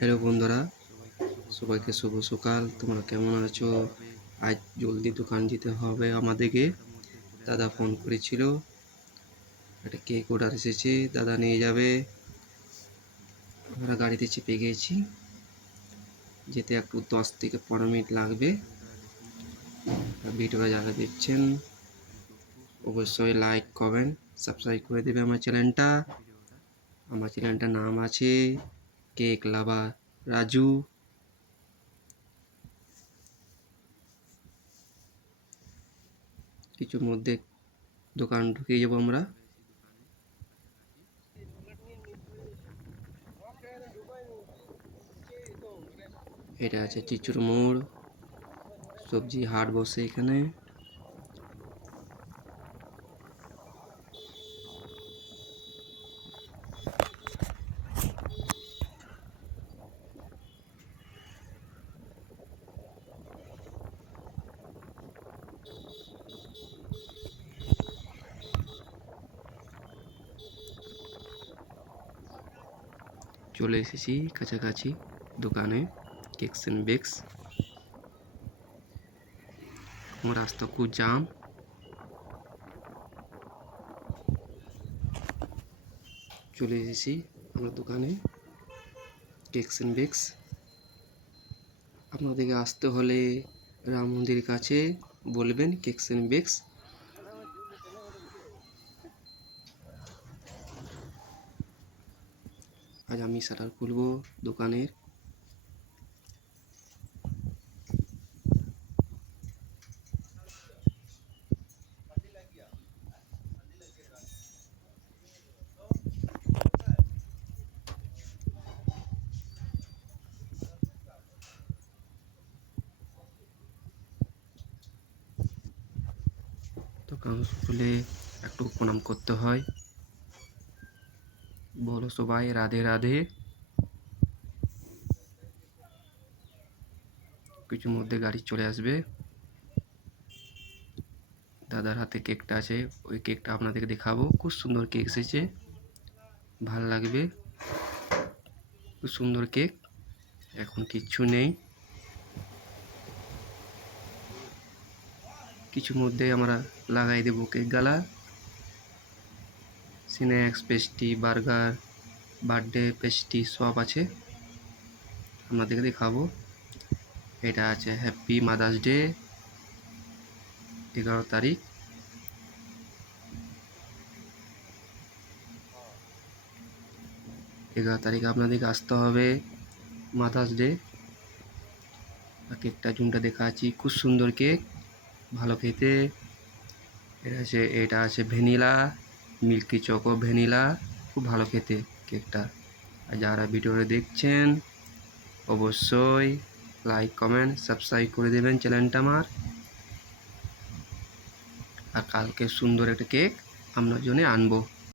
Hello বন্ধুরা, সবাইকে শুভ সকাল। তোমরা কেমন আছো? আজ জলদি দোকান যেতে হবে আমাদেরকে। দাদা ফোন করেছিল, একটা কেক অর্ডার এসেছে, দাদা নিয়ে যাবে। আমরা গাড়িতে চেপে গিয়েছি, যেতে একটু 10 থেকে 15 মিনিট লাগবে। ভিডিওটা যারা দেখছেন অবশ্যই লাইক কমেন্ট সাবস্ক্রাইব করে দেবে আমার চ্যানেলটা। আমার চ্যানেলটার নাম আছে কেক লাভার রাজু। কিছুর মধ্যে দোকান ঢুকে যাবো আমরা। এটা আছে চিচুর মোড়, সবজি হাট বসে এখানে। চলে এসেছি কাছাকাছি দোকানে কেকস এন্ড বেকস। রাস্তা খুব জাম। চলে এসেছি আমরা দোকানে কেকস এন্ড বেকস। আপনাদেরকে আসতে হলে রাম মন্দিরের কাছে বলবেন কেকস এন্ড বেকস। আজ আমি শাটার খুলবো দোকানের। দোকান খুলে একটু প্রণাম করতে হয়। বলো সবাই রাধে রাধে। কিছুর মধ্যে গাড়ি চলে আসবে। দাদার হাতে কেকটা আছে, ওই কেকটা আপনাদেরকে দেখাবো। খুব সুন্দর কেক এসেছে, ভাল লাগবে। খুব সুন্দর কেক। এখন কিচ্ছু নেই, কিছুর মধ্যে আমরা লাগাই দেবো কেক গালা। Snacks, pastry, burger, birthday pastry সব আছে, আপনাদেরকে দেখাবো। এটা আছে হ্যাপি মাদার্স ডে 11 তারিখ। আপনাদেরকে আসতে হবে মাদার্স ডে। কেকটা জুমটা দেখাচ্ছি, খুব সুন্দর কেক, ভালো খেতে। এটা আছে ভ্যানিলা, মিল্কি চকো ভ্যানিলা, খুব ভালো খেতে কেকটা। আর যারা ভিডিওটা দেখছেন অবশ্যই লাইক কমেন্ট সাবস্ক্রাইব করে দেবেন চ্যানেলটা আমার। আর কালকে সুন্দর একটা কেক আপনার জন্য আনবো।